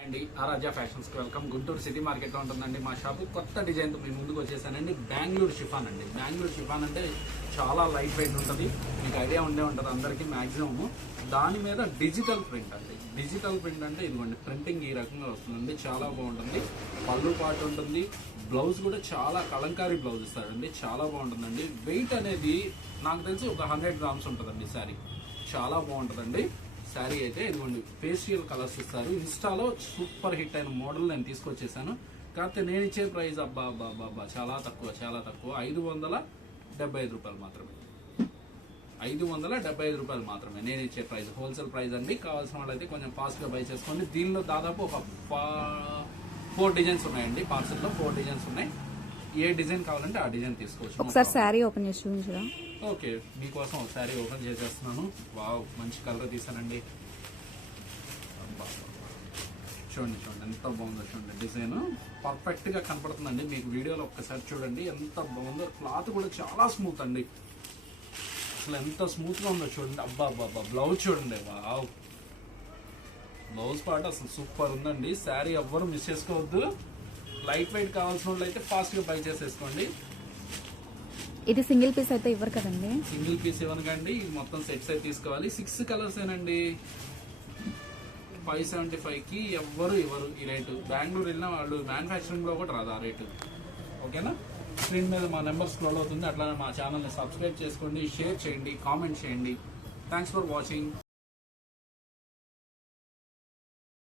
అండి ఆరాధ్య ఫ్యాషన్స్ కి welcome. Guntur city market లో ఉంటుందండి మా షాప్. కొత్త డిజైన్ తో మీ ముందుకు వచ్చేసానండి. బెంగళూరు షిఫాన్ అండి. బెంగళూరు షిఫాన్ అంటే చాలా లైట్ వెయిట్ ఉంటుంది, మీకు ఐడియా ఉండే ఉంటుంది అందరికి మాక్సిమం. దాని మీద డిజిటల్ ప్రింట్ అండి. డిజిటల్ ప్రింట్ అంటే ఇదిగోండి, ప్రింటింగ్ ఈ రకంగా వస్తుందండి, చాలా బాగుంటుంది. పళ్ళు పాటు ఉంటుంది, బ్లౌజ్ కూడా చాలా కలంకారీ బ్లౌజ్ ఇస్తారండి, చాలా బాగుంటుందండి. వెయిట్ అనేది నాకు తెలిసి ఒక 100 grams ఉంటుందండి. శారీ చాలా బాగుంటుందండి. శారీ అయితే ఇదిగోండి, పేస్టియల్ కలర్స్ ఇస్తారు. ఇన్స్టాలో సూపర్ హిట్ అయిన మోడల్ నేను తీసుకొచ్చేసాను. కాకపోతే నేను ఇచ్చే ప్రైస్ అబ్బా అబ్బా అబ్బా చాలా తక్కువ, చాలా తక్కువ. 575 రూపాయలు మాత్రమే. 575 రూపాయలు మాత్రమే నేను ఇచ్చే ప్రైస్, హోల్సేల్ ప్రైస్ అండి. కావాల్సిన వాళ్ళైతే కొంచెం ఫాస్ట్గా బై చేసుకోండి. దీనిలో దాదాపు ఒక 4 డిజైన్స్ ఉన్నాయండి. పార్సెల్లో 4 డిజైన్స్ ఉన్నాయి. ఏ డిజైన్ కావాలంటే ఆ డిజైన్ తీసుకోవచ్చు. ఒకసారి శారీ ఓపెన్ చేసి చూపించరా? ఓకే, మీకోసం ఒక శారీ ఓపెన్ చేసేస్తున్నాను. వావ్, మంచి కలర్ తీసానండి. చూడండి చూడండి ఎంత బాగుందో చూడండి. డిజైన్ పర్ఫెక్ట్ గా కనపడుతుందండి మీకు వీడియోలో. ఒక్కసారి చూడండి ఎంత బాగుందో. క్లాత్ కూడా చాలా స్మూత్ అండి, అసలు ఎంత స్మూత్ గా ఉందో చూడండి. అబ్బా అబ్బా, బ్లౌజ్ చూడండి. వావ్, బ్లౌజ్ పార్ట్ అసలు సూపర్ ఉందండి. శారీ ఎవ్వరు మిస్ చేసుకోవద్దు. లైట్ వెయిట్ కావాల్సిన వాళ్ళు అయితే ఫాస్ట్ గా బై చేసేసుకోండి. ఇది సింగిల్ పీస్ అయితే ఇవ్వరు కదండి? సింగిల్ పీస్ ఇవ్వనకండి, ఇది మొత్తం సెట్స్ అయితే తీసుకోవాలి. 6 కలర్స్ ఏనండి. 575 కి ఎవ్వరు ఇవ్వరు ఈ రేటు. బెంగళూరు వెళ్ళిన వాళ్ళు మ్యానుఫ్యాక్చరింగ్ లో కూడా రాదు ఆ రేటు. ఓకేనా? స్క్రీన్ మీద మా నెంబర్ స్క్రోల్ అవుతుంది. అట్లానే మా ఛానల్ని సబ్స్క్రైబ్ చేసుకోండి, షేర్ చేయండి, కామెంట్ చేయండి. Thanks for watching.